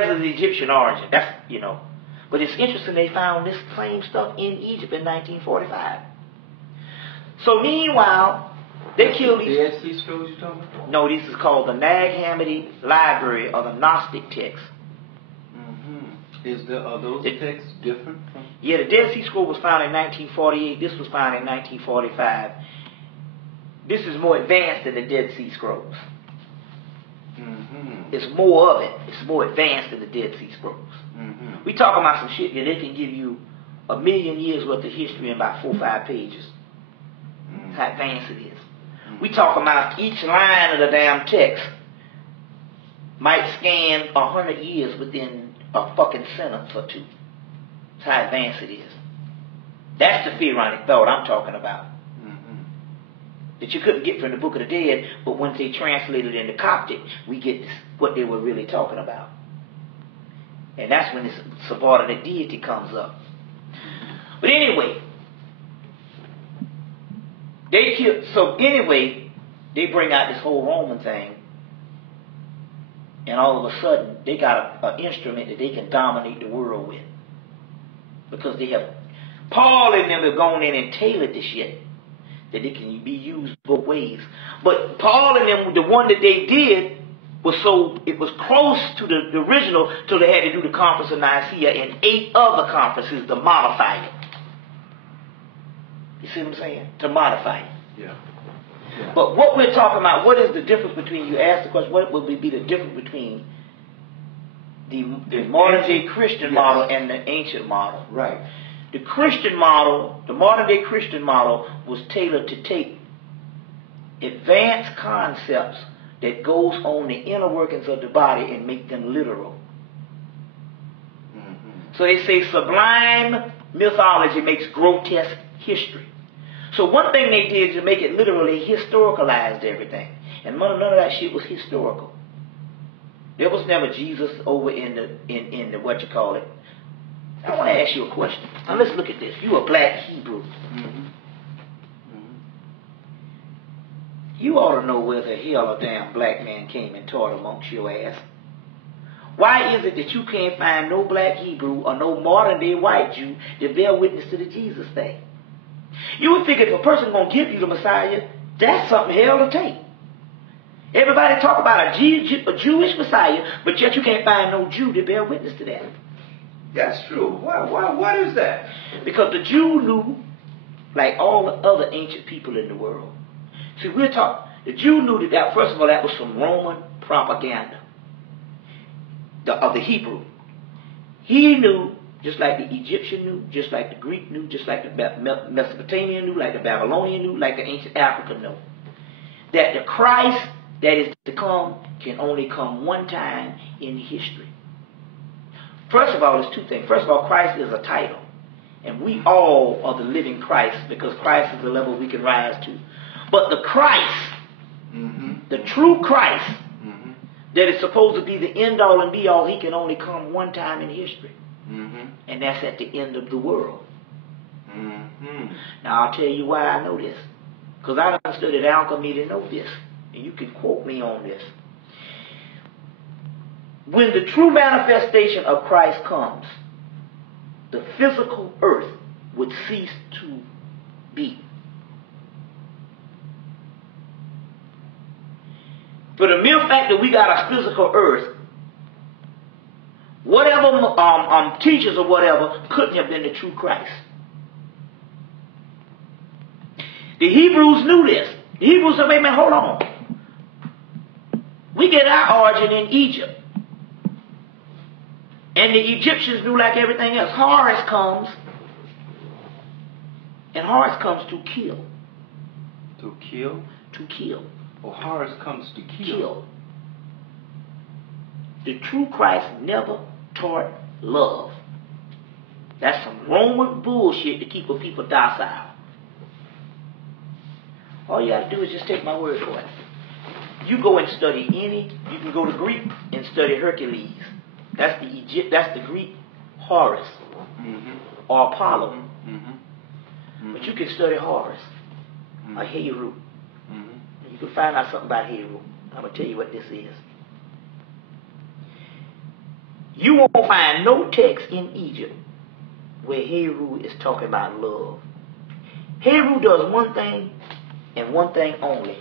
has an Egyptian origin. That's, you know. But it's interesting they found this same stuff in Egypt in 1945. So meanwhile, they killed these... Dead Sea Scrolls you talking about? No, this is called the Nag Hammadi Library of the Gnostic Texts. Are those texts different from... Yeah, the Dead Sea Scroll was found in 1948. This was found in 1945. This is more advanced than the Dead Sea Scrolls. It's more of it. It's more advanced than the Dead Sea Scrolls. We talking about some shit that they can give you 1,000,000 years worth of history in about 4 or 5 pages. That's how advanced it is. We talking about each line of the damn text might scan 100 years within a fucking sentence or two. That's how advanced it is. That's the pharaonic thought I'm talking about. That you couldn't get from the Book of the Dead, but once they translated it into Coptic, we get this, what they were really talking about. And that's when this subordinate deity comes up. But anyway, they bring out this whole Roman thing, and all of a sudden, they got an instrument that they can dominate the world with. Because they have, Paul and them have gone in and tailored this shit, that it can be used both ways. But Paul and them, the one that they did, it was close to the original, till they had to do the Conference of Nicaea and 8 other conferences to modify it. You see what I'm saying? To modify it. Yeah. But what we're talking about, what is the difference between, you asked the question, what would be the difference between the modern day Christian model and the ancient model? Right. The Christian model, the modern day Christian model, was tailored to take advanced concepts that goes on the inner workings of the body and make them literal. So they say sublime mythology makes grotesque history. So one thing they did to make it literally, historicalized everything. And none of that shit was historical. There was never Jesus over in the what you call it. I want to ask you a question. Now let's look at this. You a black Hebrew. You ought to know where the hell a damn black man came and taught amongst your ass. Why is it that you can't find no black Hebrew or no modern day white Jew to bear witness to the Jesus thing? You would think if a person going to give you the Messiah, that's something hell to take. Everybody talk about a Jewish Messiah, but yet you can't find no Jew to bear witness to that. That's true. What is that? Because the Jew knew, like all the other ancient people in the world. See, the Jew knew that first of all, that was some Roman propaganda of the Hebrew. He knew, just like the Egyptian knew, just like the Greek knew, just like the Mesopotamian knew, like the Babylonian knew, like the ancient African knew, that the Christ that is to come can only come one time in history. First of all, there's 2 things. First of all, Christ is a title. And we all are the living Christ, because Christ is the level we can rise to. But the Christ, the true Christ, that is supposed to be the end all and be all, he can only come one time in history. And that's at the end of the world. Now I'll tell you why I know this. Because I done studied alchemy to know this. And you can quote me on this. When the true manifestation of Christ comes, the physical earth would cease to be. For the mere fact that we got a physical earth, whatever teachers or whatever couldn't have been the true Christ. The Hebrews knew this. The Hebrews said, wait a minute, hold on. We get our origin in Egypt. And the Egyptians knew, like everything else, Horus comes. And Horus comes to kill. To kill? To kill. Or Horus comes to kill. The true Christ never taught love. That's some Roman bullshit to keep a people docile. All you got to do is just take my word for it. You go and study you can go to Greek and study Hercules. That's the Greek Horus or Apollo. But you can study Horus or Heru. You can find out something about Heru. I'm going to tell you what this is. You won't find no text in Egypt where Heru is talking about love. Heru does one thing and one thing only.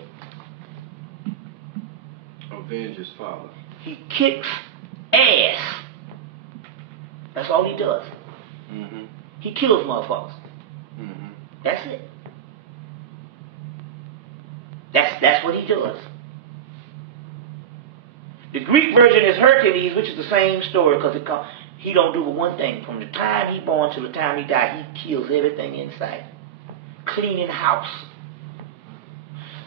Avenge his father. He kicks ass. That's all he does. Mm-hmm. He kills motherfuckers. Mm-hmm. That's it. That's what he does. The Greek version is Hercules, which is the same story because he don't do one thing. From the time he born till the time he die, he kills everything in sight. Cleaning house.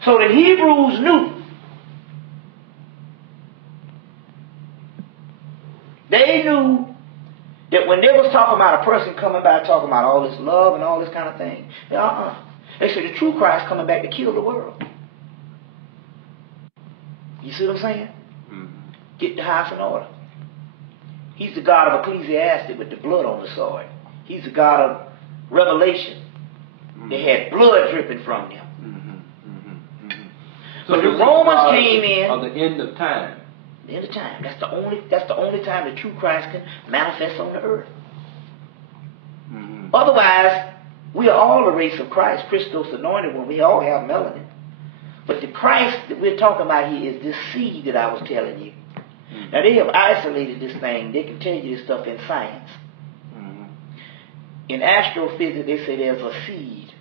So the Hebrews knew. They knew that when they was talking about a person coming back talking about all this love and all this kind of thing, they said the true Christ coming back to kill the world. You see what I'm saying? Mm-hmm. Get the house in order. He's the God of Ecclesiastes with the blood on the sword. He's the God of Revelation. Mm-hmm. They had blood dripping from them. Mm-hmm. Mm-hmm. Mm-hmm. So the Romans came in. Of the end of time. The end of time. That's the only time the true Christ can manifest on the earth. Mm-hmm. Otherwise, we are all a race of Christ, Christos anointed one. We all have melanin. But the Christ that we're talking about here is this seed that I was telling you. Mm-hmm. Now they have isolated this thing. They can tell you this stuff in science. Mm-hmm. In astrophysics, they say there's a seed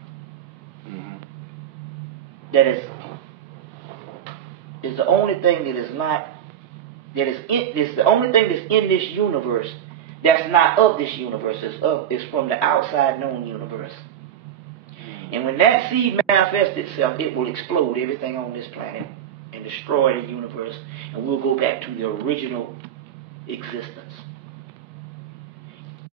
that is the only thing that is not. It's the only thing that's in this universe that's not of this universe. It's from the outside known universe. And when that seed manifests itself, it will explode everything on this planet and destroy the universe. And we'll go back to the original existence.